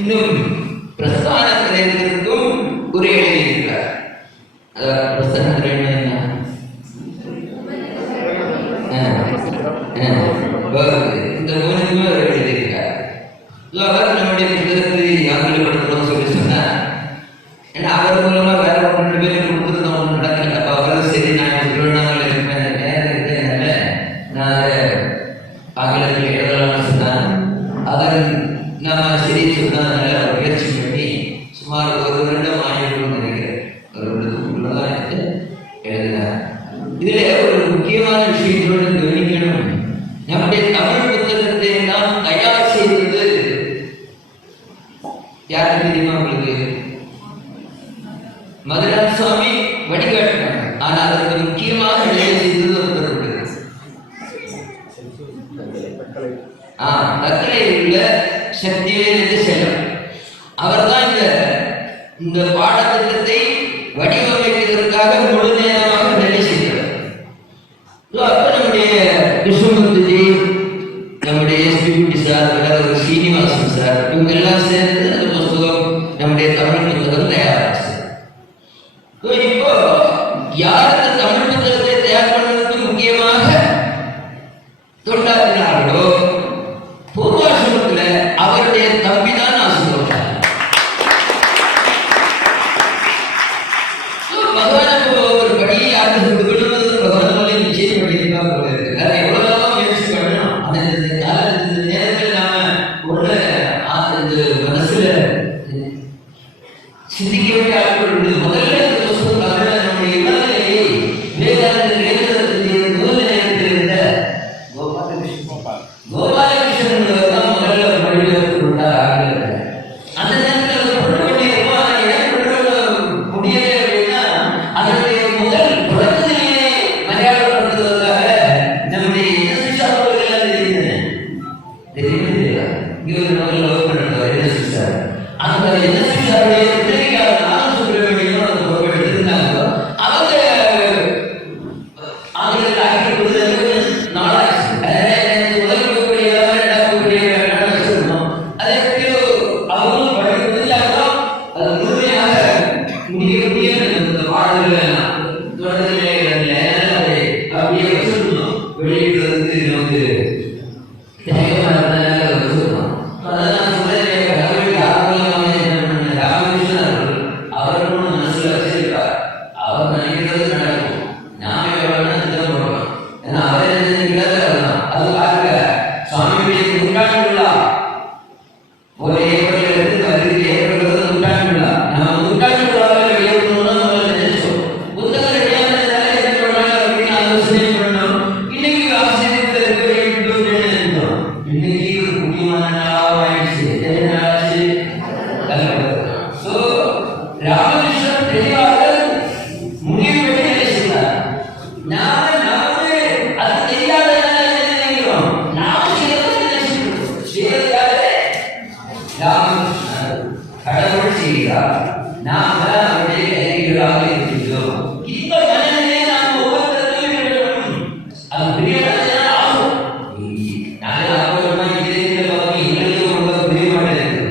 இன்னும் பிரஸ்தான திரயத்திற்கும் உரை எழுதியிருக்கிறார். அதாவது பிரஸ்தான திரயம் என்ன? இந்த மூணுக்குமே அவர் எழுதியிருக்கார். அவர் நம்முடைய புத்தகத்தை ஆங்கிலப்படுத்தணும் சொல்லி சொன்னார். ஏன்னா அவர் மூலமா வேற ஒரு 2 பேரும் கொடுத்துருந்தோம், ஒன்று நடக்கல. அப்போ அவரும் சரி, நான் திருவண்ணாமலை இருப்பேன், அந்த நேரம் இருக்கிறதுனால நான் ஆங்கிலத்தில் எழுதலாம்னு சொன்னார். அவர் நம்ம சரி சொன்னதுனால அவர் முயற்சி பண்ணி சுமார் 1 வருடம் ஆகிடும் நினைக்கிறேன். 1 வருடத்துக்குள்ளதான் எழுதினார். இதுல ஒரு முக்கியமான விஷயத்தோடு கவனிக்கணும். நம்முடைய தமிழ் புத்தகத்தை நாம் தயார் செய்தது யாருக்கு தெரியுமா? உங்களுக்கு மதுரான் சுவாமி வழிகாட்டினார். ஆனால் அதற்கு முக்கியமாக வேலை செய்தது ஒருத்தர் உண்டு. தக்கலையில் உள்ள சக்திவேல் செல்லம். அவர் தான் இந்த பாடத்திட்டத்தை வடிவமைப்பதற்காக முழு நேரமாக வேலை செய்தார். அப்ப நம்முடைய விஸ்வமூர்த்தி, நம்முடைய எஸ்பிபி சார், ஒரு சீனிவாசன் சார், இவங்க எல்லாம் சேர்ந்து அந்த புத்தகம், நம்முடைய தமிழ் புத்தகம் தயாராச்சு. இப்போ யார் அந்த தமிழ் புத்தகத்தை தயார் பண்ணுவதற்கு முக்கியமாக தொண்டாற்றினார்களோ பூர்வாசிரமத்தில் அவருடைய தம்பி தான் ஆசிரியர். பகவானுக்கு ஒரு படி யாருக்கு கொடுக்கணும், பகவான் நிச்சயம் பண்ணியிருக்காங்க போல இருக்கு. வேற எவ்வளவு முயற்சி பண்ணணும். அந்த காலத்தில் நேரத்தில் நாம ஒன்று மனசுல சிந்திக்க வேண்டிய ஆட்கள் உண்டு. முதல்ல இந்த புத்தகம் தமிழ் நம்முடைய இளநிலையை விவேகானந்தர் முதல் நேரத்தில் இருந்த கோபாலகிருஷ்ணன் தான் முதல்ல வடிவமைத்து கொண்டார் ஆங்கிலத்தில். அந்த நேரத்தில் கொண்டு வேண்டியிருக்கோம். அதை ஏன் கொண்டு முடியலை அப்படின்னா அதனுடைய முதல் தொடக்கத்திலேயே மரியாதைப்படுத்துவதற்காக நம்முடைய என்எஸ்எஸ் அவர்கள் தெரியுது. இங்கே ஒரு முதல்ல வகுப்பு நடத்துவார் என்எஸ்எஸ் சார். அந்த என்எஸ்எஸ் அவருடைய பிள்ளைக்காக நானும் சுப்பிரமணியம் அந்த பொறுப்பை எடுத்திருந்தாங்க. அவங்க ஆங்கிலத்தில் ஆக்கி கொடுத்தது நாளாச்சு. முதல் வகுப்பு இரண்டாவது வகுப்பு அதே அவங்களும் படிக்க முடிஞ்சாலும் அது முழுமையாக முடிய இந்த பாடல்கள் அப்படியே வச்சிருந்தோம். வெளியிடுறதுக்கு நமக்கு தேவையான வச்சிருந்தோம். அதான் ராமகிருஷ்ணன் அவர்களும் மனசுல வச்சிருக்கார். அவர் நினைக்கிறது நடக்கும். நாம எவ்வளவு திட்டம் போடுறோம். ஏன்னா அவர் நினைக்கிறார். அது பாருங்க, சுவாமியுடைய நூற்றாண்டு விழா ஒரு ஏப்ரல் எடுத்து வருது. ஏப்ரல் நூற்றாண்டு விழா. நம்ம நூற்றாண்டு விழாவில் வெளியிடணும்னு நம்ம நினைச்சோம். புத்தகம் ரெடியானதுனால என்ன பண்ணாங்க அப்படின்னு ஆலோசனை பண்ணோம். இன்னைக்கு ஆசிரியர்கள் இருக்க வேண்டும் நினைச்சோம். இன்னைக்கு ஒரு முக்கியமான நாளாக ஆயிடுச்சு. என்ன ஆச்சு? ராமகிருஷ்ணன் தெளிவாக முடிவு பண்ணி நினைச்சிருந்தார். நாம அது தெரியாதனால என்ன நினைக்கிறோம்? நாம செய்யறதுக்காக ராமகிருஷ்ணன் கடவுள் செய்கிறார். நாம அவருடைய கைகளாக இருக்கிறோம். இந்த மனநிலையை நாம் ஒவ்வொருத்தருக்கும் இருக்கணும். அது பெரிய ஆகும். நாங்கள் ஆகணும்னா எங்களுக்கு ரொம்ப புரிய மாட்டேங்குது.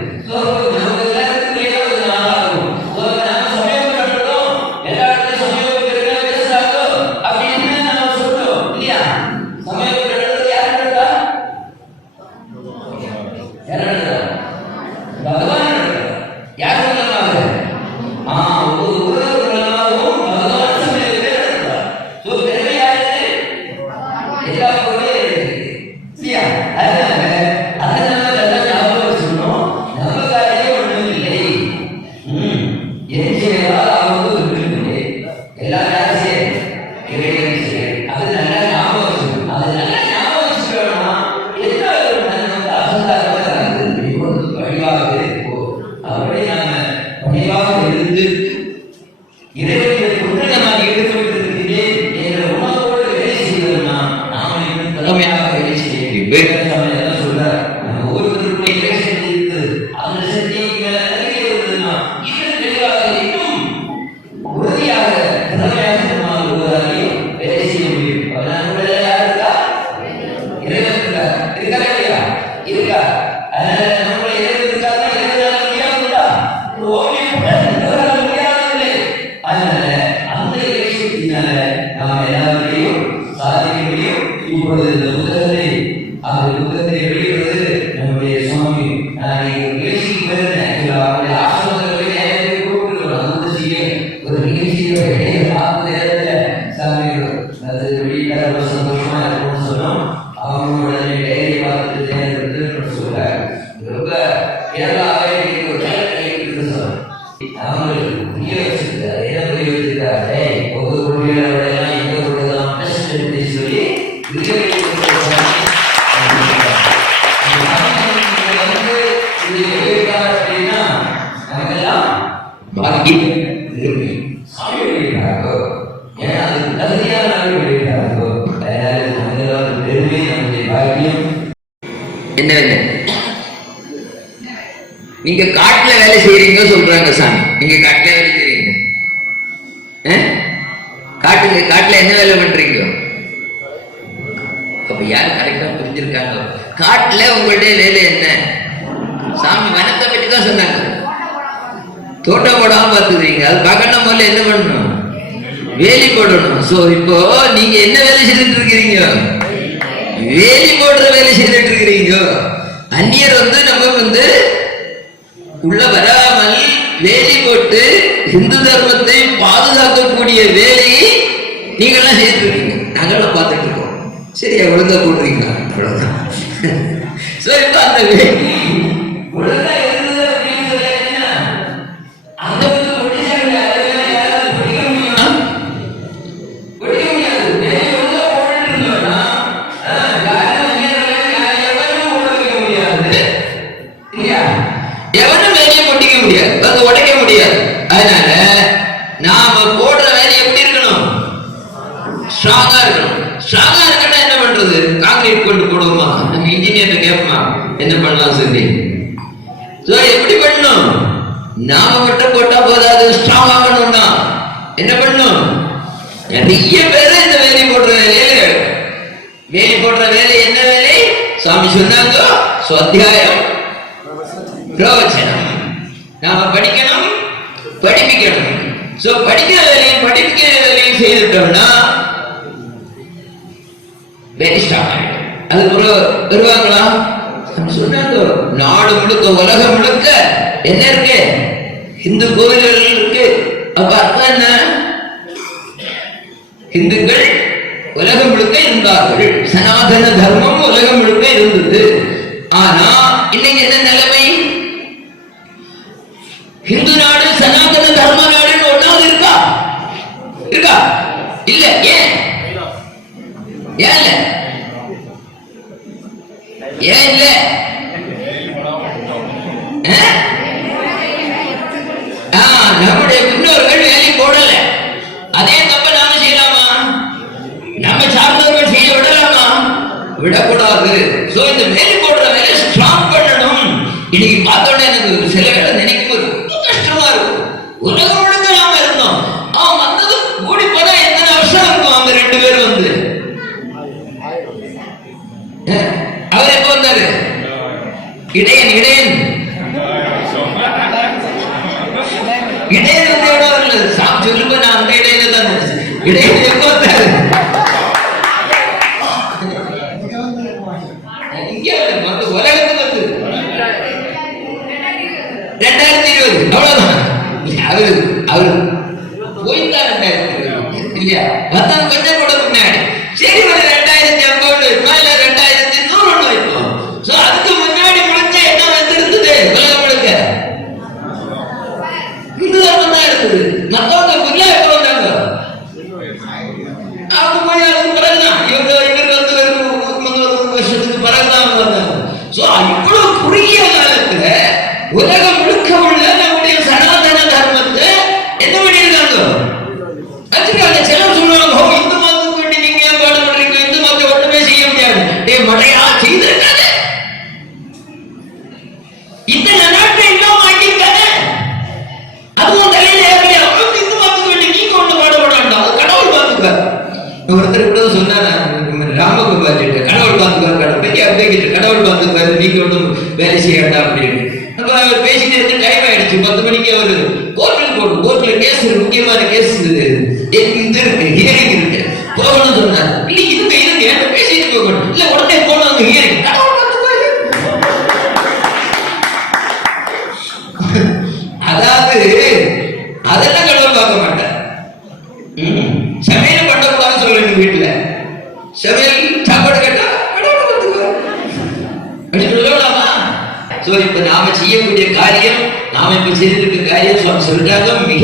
வழிவாக நீங்க நிகழ்ச்சிக்கு போயிருந்தேன். அவருடைய ஆசிரமத்தில் நேரத்தை கூப்பிட்டுருக்கோம். அந்த செய்ய ஒரு நிகழ்ச்சியை பார்த்த நேரத்தில் சாமி அது வீட்டில் சந்தோஷமா இருக்கணும்னு சொன்னோம். அவங்களோட டைரி பார்த்துட்டு நேரத்தை சொல்றாங்க. ரொம்ப கேரளாவே ஒரு கலைஞர் சொன்னோம். அவங்களுக்கு புரிய வச்சிருக்காரு. என்ன புரிய வச்சிருக்காரு? ஒவ்வொரு குடியோட எங்க கொடுக்கலாம் சொல்லி நீங்க காட்டுல வேலை செய்யறீங்க சொல்றாங்க சாமி. நீங்க காட்டுல வேலை செய்றீங்க, காட்டுல என்ன வேலை பண்றீங்க? அப்ப யார் கரெக்டா புரிஞ்சிருக்காங்க? காட்டுல உங்களுடைய வேலை என்ன? சாமி வனத்தை பற்றி தான் சொன்னாங்க. தோட்டம் போடாம பார்த்துக்கிறீங்க, அது பார்க்கணும். முதல்ல என்ன பண்ணணும்? வேலி போடணும். சோ இப்போ நீங்க என்ன வேலை செய்துட்டு இருக்கிறீங்க? வேலி போடுற வேலை செய்துட்டு இருக்கிறீங்க. அந்நியர் நமக்கு உள்ள வராமல் வேலி போட்டு இந்து தர்மத்தை பாதுகாக்கக்கூடிய வேலையை நீங்கள்லாம் செய்துட்டு இருக்கீங்க. நாங்களாம் பார்த்துட்டு இருக்கோம். சரியா ஒழுங்கா போடுறீங்க, அவ்வளவுதான். சோ இப்ப அந்த ஒழுங்கா இருந்தது அப்படின்னு சொல்ல அந்த எவனும் வேலையை கொட்டிக்க முடியாது, அது உடைக்க முடியாது. அதனால நாம போடுற வேலை எப்படி இருக்கணும்? ஸ்ட்ராங்கா இருக்கணும். ஸ்ட்ராங்கா இருக்கணும். என்ன பண்றது? காங்கிரீட் கொண்டு போடுவோமா? நம்ம இன்ஜினியர் கேட்போமா என்ன பண்ணலாம் சொல்லி? எப்படி பண்ணணும்? நாம மட்டும் போட்டா போதாது, ஸ்ட்ராங் ஆகணும்னா என்ன பண்ணணும்? நிறைய பேர் இந்த வேலை போடுற வேலை என்ன வேலை? சாமி சொன்னாங்க, சுவாத்தியாயம் பிரவச்சனம். நாம படிக்கணும், படிப்பிக்கணும். சோ படிக்கிற வேலையும் படிப்பிக்கிற வேலையும் செய்துட்டோம்னா வெரி ஸ்ட்ராங் ஆகிடும். அதுக்கு வருவாங்களா? சொன்னாங்க நாடு முழுக்க உலகம் முழுக்க என்ன இருக்கு? இந்து கோவில்கள் இருக்கு. அப்ப அர்த்தம் என்ன? இந்துக்கள் உலகம் முழுக்க இருந்தார்கள். சனாதன தர்மம் உலகம் முழுக்க இருந்தது. ஆனா இன்னைக்கு என்ன நிலைமை? இந்து நாடு சனாதன தர்ம நாடுன்னு ஒன்னாவது இருக்கா? இல்ல. ஏன் இல்ல? ஏன் இல்ல? நம்முடைய முன்னோர்கள் வேலை போடல. அதே தப்ப நாம செய்யலாமா? நம்ம சார்ந்தவர்கள் செய்ய விடலாமா? விடக்கூடாது. சோ இந்த வேலை போடுற வேலை ஸ்ட்ராங் பண்ணணும். இன்னைக்கு பார்த்தோன்னே எனக்கு சில வேலை நினைக்கும் போது ரொம்ப கஷ்டமா இருக்கும். உலகம் முழுக்க நாம இருந்தோம். அவன் வந்தது கூடி போனா எத்தனை வருஷம் இருக்கும்? அவங்க ரெண்டு பேரும் அவர் எப்ப வந்தாரு? இடையன் சாம் சொல்லுங்க. நான் அந்த இடையில தான் இடையில எப்ப வந்தாரு? உலகத்துக்கு 2020 அவ்வளவுதான். அவரு போய்தான் 2020 இல்லையா? வந்தாங்க கொஞ்சம் கூட முன்னாடி. சரி, 2050 மேல 2100 வைப்போம். அதுக்கு முன்னாடி முடிஞ்ச என்ன வந்திருந்தது? உலகம் முழுக்க இந்து தர்மம் தான் இருந்தது. மத்தவங்க புரிய எப்ப வந்தாங்க? அவங்க போய் அதுக்கு பிறகுதான் இவருக்கு 30 வருஷத்துக்கு பிறகுதான் வந்தாங்க. இவ்வளவு குறுகிய காலத்துல உலகம் முழுக்க உள்ள நம்முடைய சனாதன தர்மத்தை என்ன பண்ணியிருக்காங்க? வச்சிருக்காங்க. சிலர் சொல்லுவாங்க, இந்து மதத்துக்கு வேண்டி நீங்க ஏன் பாடம் பண்றீங்க? இந்து மதத்தை ஒன்றுமே செய்ய முடியாது. மழையா செய்திருக்காங்க. இத்தனை நாட்டை எல்லாம் ஆக்கியிருக்காங்க. அதுவும் தலையில இந்து மதத்துக்கு வேண்டி நீங்க ஒண்ணு பாடுபட வேண்டாம், அது கடவுள் பார்த்துக்காரு. ஒருத்தர் கூட சொன்னார், ராமகோபால் கிட்ட கடவுள் பார்த்துக்காரு, கடவுள் பார்த்துக்காரு, நீங்க ஒன்றும் வேலை செய்ய வேண்டாம் அப்படின்னு. அவர் பேசிட்டு இருந்து டைம் ஆயிடுச்சு. 10 மணிக்கு அவர் கோர்ட்ல கேஸ் இருக்கு, முக்கியமான கேஸ் இது இருக்கு, ஹியரிங் இருக்கு, போகணும்னு சொன்னார். இல்ல இருக்கு பேசிட்டு போகணும். இல்ல உடனே போகணும், அங்க ஹியரிங். இப்ப நாம செய்யக்கூடிய காரியம், நாம இப்ப செய்திருக்க காரியம் சொல்றாங்க மிக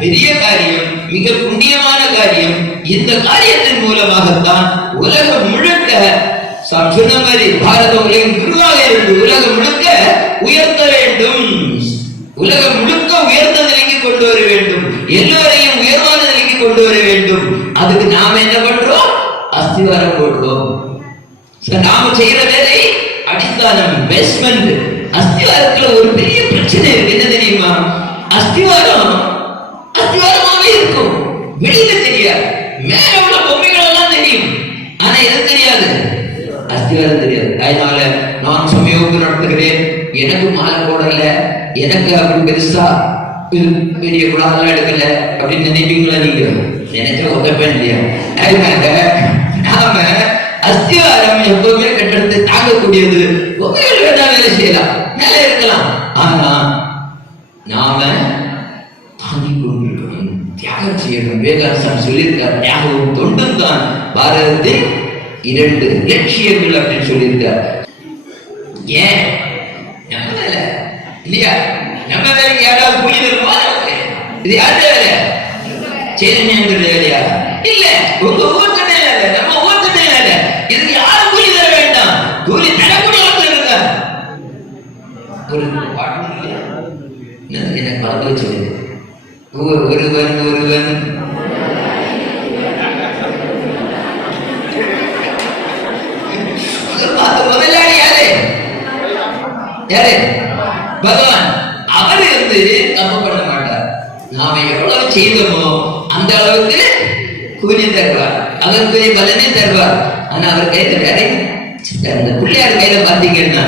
பெரிய காரியம், மிக புண்ணியமான காரியம். இந்த காரியத்தின் மூலமாகத்தான் உலகம் முழுக்க சொன்ன மாதிரி பாரத உலகின் குருவாக இருந்து உலகம் முழுக்க உயர்த்த வேண்டும், உலகம் முழுக்க உயர்ந்த நிலைக்கு கொண்டு வர வேண்டும், எல்லோரையும் உயர்வான நிலைக்கு கொண்டு வர வேண்டும். அதுக்கு நாம என்ன பண்றோம்? அஸ்திவாரம் போடுறோம். நாம செய்யற வேலை அடிஸ்தானம், பேஸ்மெண்ட். அஸ்திவாரத்துல ஒரு பெரிய பிரச்சனை இருக்கு, என்ன தெரியுமா? அஸ்திவாரம் அஸ்திவாரமாவே இருக்கும், வெளியில தெரியாது. மேல உள்ள பொம்மைகள் எல்லாம் தெரியும், ஆனா எது தெரியாது? அஸ்திவாரம் தெரியாது. அதனால நான் சமயோகம் நடத்துகிறேன், எனக்கு மாலை போடல, எனக்கு அப்படி பெருசா பெரிய குழாதெல்லாம் எடுக்கல அப்படின்னு நினைப்பீங்களா? நீங்க நினைச்ச ஒத்தப்பேன் இல்லையா? அதனால நாம அஸ்திவாரம் எப்பவுமே கட்டடத்தை தாங்கக்கூடியது. பொம்மைகள் வேணா வேலை செய்யலாம், மேல இருக்கலாம், ஆனா நாம தாங்கி கொண்டிருக்கணும், தியாகம் செய்யணும். விவேகானந்தர் சொல்லியிருக்கார், தியாகமும் தொண்டும் தான் பாரதத்தின் 2 லட்சியங்கள் அப்படின்னு சொல்லியிருக்கார். ஏன்? நம்ம வேலை இல்லையா? நம்ம வேலைக்கு யாராவது கூலி தருமா? இது யாரு வேலை? சேரன்யாங்கிற வேலையா? இல்ல, உங்க ஊர்த்தனை வேலை, நம்ம ஊர்த்தனை வேலை. இதுக்கு யாரும் கூலி தர வேண்டாம், கூலி தரக்கூடிய ஒருத்தர் இருக்கார். ஒரு பாட்டு இல்லையா? எனக்கு மறந்து வச்சு, ஒருவன் முதலாளி யாரு? யாரு? பகவான். அவர் வந்து தப்பு பண்ண மாட்டார். நாம எவ்வளவு செய்தோமோ அந்த அளவுக்கு கூலி தருவார், அதற்குரிய பலனை தருவார். ஆனா அவர் கையில வேற அந்த பிள்ளையார் கையில பாத்தீங்கன்னா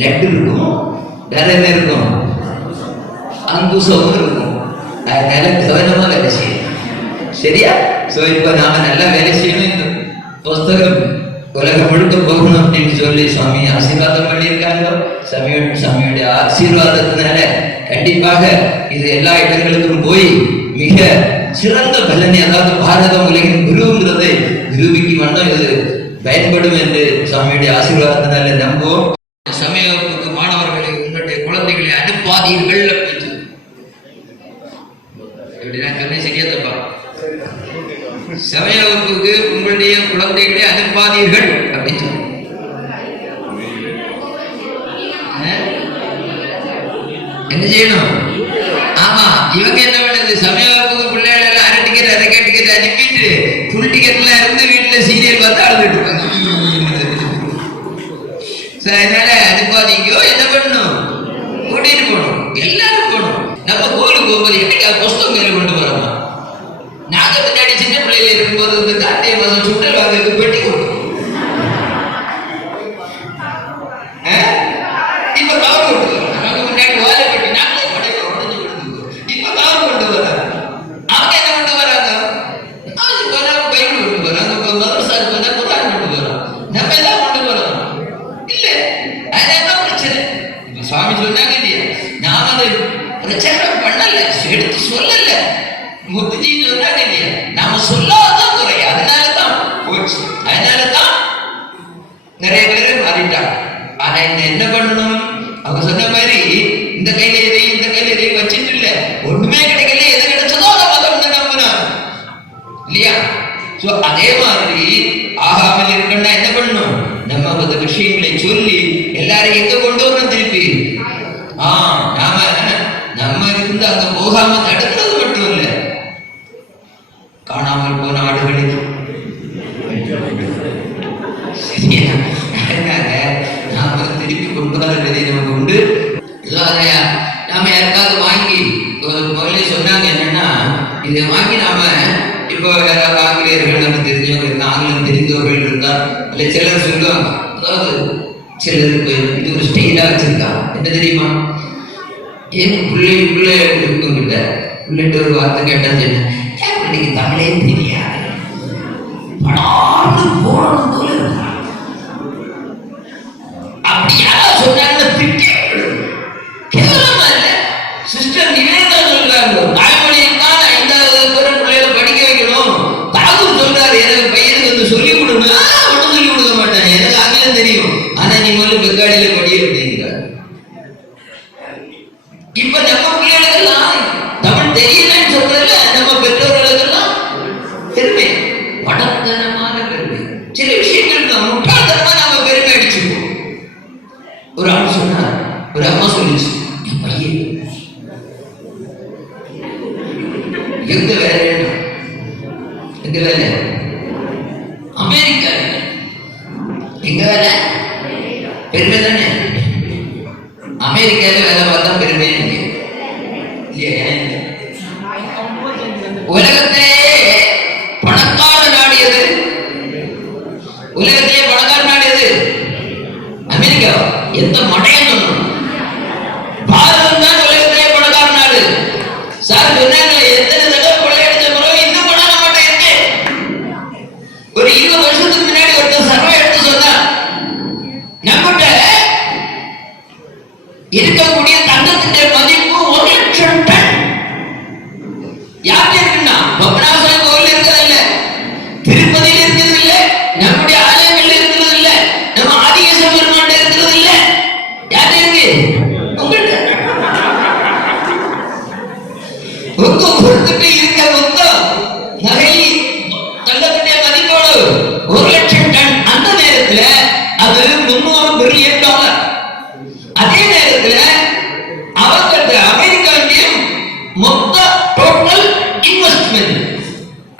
லட்டு இருக்கும், வேற என்ன இருக்கும்? அங்குசமும் இருக்கும். அதனால கவனமா வேலை செய்யணும், சரியா? சோ இப்ப நாம நல்லா வேலை செய்யணும். இந்த புஸ்தகம் உலகம் முழுக்க போகணும் அப்படின்னு சொல்லி சுவாமி ஆசீர்வாதம் பண்ணியிருக்காங்க. சாமியோடைய ஆசீர்வாதத்தினால கண்டிப்பாக இது எல்லா இடங்களுக்கும் போய் மிக சிறந்த பலனை, அதாவது பாரத உலகின் குருங்கிறதை நிரூபிக்கும் வண்ணம் இது பயன்படும் என்று சுவாமியுடைய ஆசீர்வாதத்தினால நம்புவோம். சமய வகுப்புக்கு மாணவர்களை, உங்களுடைய குழந்தைகளை அனுப்பாதீர்கள் அப்படின்னு நான் சொன்னேன், சரியா தப்பா? சமய வகுப்புக்கு உங்களுடைய குழந்தைகளை அனுப்பாதீர்கள் அப்படின்னு சொன்ன. என்ன செய்யணும்? ஆமா, இவங்க என்ன பண்ணது? சமய வகுப்புக்கு பிள்ளைகள் எல்லாம் அரை டிக்கெட் அதை டிக்கெட் அனுப்பிட்டு ஃபுல் டிக்கெட்ல இருந்து வீட்டுல சீரியல் பார்த்து அழுதுட்டு இருப்பாங்க. அதனால அனுப்பாதீங்கோ. என்ன பண்ணணும்? கூட்டிட்டு போகணும், எல்லாரும் போகணும். நம்ம கோயிலுக்கு போகும்போது என்னைக்கு புஸ்தகம் கையில் கொண்டு வரோமா? நாங்க முன்னாடி சின்ன பிள்ளையில இருக்கும்போது இந்த கார்த்திகை மாதம் சுண்டல் வாங்குறதுக்கு பெட்டி கொடுக்கும். இப்ப கவர் கொண்டு வரோம். நமக்கு முன்னாடி ஓலை பெட்டி நாங்களே உடஞ்சு கொடுத்துருக்கோம். இப்ப கவர் கொண்டு வராங்க. அவங்க என்ன கொண்டு வராங்க? அதுக்கு போனா பைபிள் கொண்டு வராங்க, மதரசாக்கு போனா குர்ஆன் கொண்டு வரோம். நம்ம எல்லாம் கொண்டு வரோம் இல்ல. அதான் பிரச்சனை. இப்ப சுவாமி சொன்னாங்க இல்லையா, நாம அதை பிரச்சாரம் பண்ணல, எடுத்து சொல்லல. முத்துஜி சொன்னாங்க இல்லையா, நாம சொல்லாதான் குறை, அதனாலதான் போச்சு. அதனாலதான் நிறைய பேர் மாறிட்டாங்க. ஆனா என்ன பண்ணணும்? அவங்க சொன்ன மாதிரி இந்த கையில இதை இந்த கையில இதை வச்சுட்டு இல்ல, ஒண்ணுமே கிடைக்கல, எது கிடைச்சதோ அதை மதம் நம்பினாங்க இல்லையா? சோ அதே மாதிரி ஆகாமல் இருக்கணும்னா என்ன பண்ணணும்? நம்ம அந்த விஷயங்களை சொல்லி எல்லாரையும் எங்க கொண்டு வரணும்? திருப்பி நாம நம்ம இருந்து அங்க போகாம தடுக்கிறது மட்டும் இல்ல, காணாமல் போன ஆடுகளுக்கு நாம திருப்பி கொண்டு வர விதை நமக்கு உண்டு. நாம யாருக்காவது வாங்கி முதல்ல சொன்னாங்க என்னன்னா, இதை வாங்கி நாம இப்போ யாராவது ஆங்கிலேயர்கள் நமக்கு தெரிஞ்சவங்க இருந்தா, ஆங்கிலம் தெரிந்தவர்கள் இருந்தா, இல்லை சிலர் சொல்லுவாங்க, அதாவது சிலருக்கு இது ஒரு ஸ்டைலா வச்சிருக்காங்க. என்ன தெரியுமா? ஏன் பிள்ளை இருக்குங்கிட்ட பிள்ளைட்டு ஒரு வார்த்தை கேட்டா சொன்னேன், இன்னைக்கு தமிழே தெரியாது, படாது போனது போல இருக்காங்க. அப்படி யாராவது சொன்னாங்கன்னா திட்டே கேவலமா இல்ல. சிஸ்டர் நிவேதா சொல்றாங்க, தாய்மொழியைத்தான் 5வது பிள்ளைகளை படிக்க வைக்கணும். தாகூர் சொல்றாரு, எனக்கு பையனுக்கு வந்து சொல்லிக் கொடுங்க. ஒன்றும் சொல்லிக் கொடுக்க மாட்டாங்க, எனக்கு ஆங்கிலம் தெரியும், ஆனா நீ முதல்ல பெங்காலியில படி அப்படிங்கிறார். இப்ப நம்ம பிள்ளைகளுக்கெல்லாம் தமிழ் தெரியலன்னு சொல்றதுல நம்ம பெற்றோர்களுக்கெல்லாம் பெருமை, படத்தனமான பெருமை. சில விஷயங்கள் தான் முட்டாள்தனமா நம்ம பெருமை அடிச்சுப்போம். ஒரு ஆள் சொன்னார், ஒரு அம்மா சொல்லிச்சு, என் பையன் எங்க வேலை, எங்க வேலை அமெரிக்கா, எங்க வேலை பெருமை தானே, அமெரிக்கால வேலை பார்த்தா பெருமை இல்லையா? உலகத்திலே பணக்கார நாடு எது? உலகத்திலே பணக்கார நாடு எது? அமெரிக்கா. எந்த மடையும் சொல்லணும், பாரதம் தான் உலகத்திலே பணக்கார நாடு. சார் சொன்னாங்க, எத்தனை தடவை கொள்ளையடிச்ச பிறகு இன்னும் பணம் நம்மகிட்ட இருக்கு. ஒரு 20 வருஷத்துக்கு முன்னாடி ஒருத்தர் சர்வே எடுத்து சொன்னா, நம்மகிட்ட இருக்கக்கூடிய தங்கத்தின் மதிப்பு 1 லட்சம் டன். யாருக்கு இருக்குன்னா, பத்மநாபசாமி கோவில் இருக்கிறது இல்ல, திருப்பதியில் இருக்கிறது இல்ல, நம்முடைய ஆலயங்கள் இருக்கிறது இல்ல, நம்ம ஆதிகேச பெருமாள் இருக்கிறது இல்ல. யாரு இருக்கு? உங்கள்கிட்ட கொடுத்துட்டு இருக்க மொத்தம் நகை தங்கத்தின் மதிப்போடு 1 லட்சம் டன். அந்த நேரத்தில் அது 300 பில்லியன் டாலர். அதே நேரத்தில் அவர்கள் அமெரிக்காவின் மொத்த டோட்டல் இன்வெஸ்ட்மெண்ட்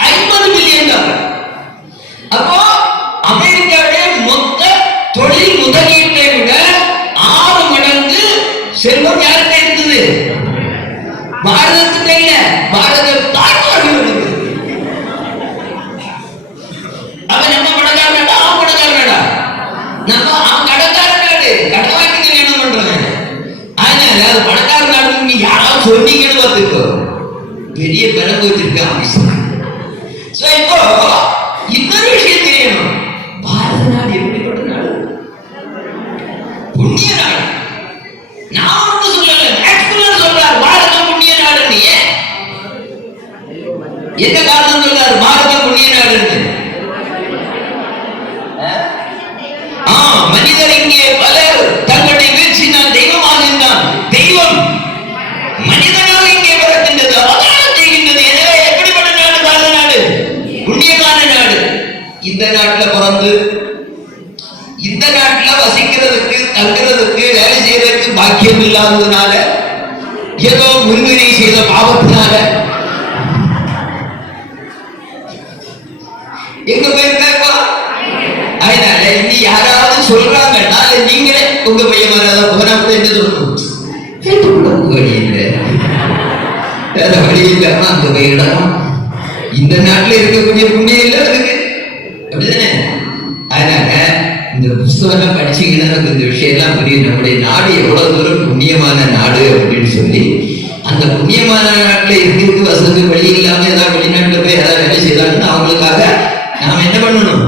50 பில்லியன் டாலர். அப்போ அமெரிக்காவுடைய மொத்த தொழில் முதலீட்டை விட 6 மடங்கு செல்வம் யாருக்கு இருக்குது? பாரதத்துக்கு இல்ல, பாரத தாய்மார்கள். அவன் நம்ம பணக்கார வேண்டாம், அவன் பணக்கார வேண்டாம், நம்ம அவன் கடற்கார நாடு, கடவாக்கி என்ன பண்றாங்க. அதனால அது பணக்கார நாடு நீ யாராவது சொன்னீங்கன்னு பார்த்துக்கோ, பெரிய பிறகு வச்சிருக்கான். இப்போ இன்னொரு விஷயம் தெரியணும், பாரத நாடு எப்படிப்பட்ட நாடு? புண்ணிய நாடு. நான் ஒன்றும் சொல்லல, மேக்ஸ்வெல் சொல்றார் பாரதம் புண்ணிய நாடு. என்ன காரணம் சொல்றாரு பாரதம் புண்ணிய நாடு? மனிதர் இங்கே பலர் தங்களுடைய வீழ்ச்சினால் தெய்வமாக இருந்தான், தெய்வம் மனிதனாக இங்கே பிறக்கின்றது, அவதாரம் செய்கின்றது. எனவே எப்படிப்பட்ட நாடு பாரத நாடு? புண்ணியமான நாடு. இந்த நாட்டுல பிறந்து இந்த நாட்டுல வசிக்கிறதுக்கு, தங்குறதுக்கு, வேலை செய்யறதுக்கு பாக்கியம் இல்லாததுனால, ஏதோ முன்வினை செய்த பாவத்தினால எங்க போயிருக்கா? அதனால இனி யாராவது சொல்றாங்கன்னா நீங்களே உங்க பையன் வராத போனா கூட என்ன சொல்லணும்? வழி இல்லை, வேற வழி இல்லாம அந்த பையன் இந்த நாட்டுல இருக்கக்கூடிய புண்ணியம் இல்லை இருக்கு, அப்படிதானே? அதனால இந்த புஸ்தகம் படிச்சீங்கன்னா நமக்கு இந்த விஷயம் எல்லாம் புரியும். நம்முடைய நாடு எவ்வளவு தூரம் புண்ணியமான நாடு அப்படின்னு சொல்லி, அந்த புண்ணியமான நாட்டுல இருக்கிறதுக்கு வசதி வழி இல்லாம ஏதாவது வெளிநாட்டுல போய் ஏதாவது வேலை செய்யலாம்னு அவங்களுக்காக நாம என்ன பண்ணணும்?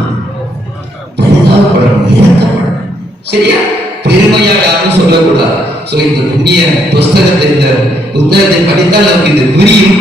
சரியா? பெருமையா யாரும் சொல்லக்கூடாது. இந்த புண்ணிய புஸ்தகத்தை, இந்த புத்தகத்தை படித்தால் நமக்கு இது புரியும்.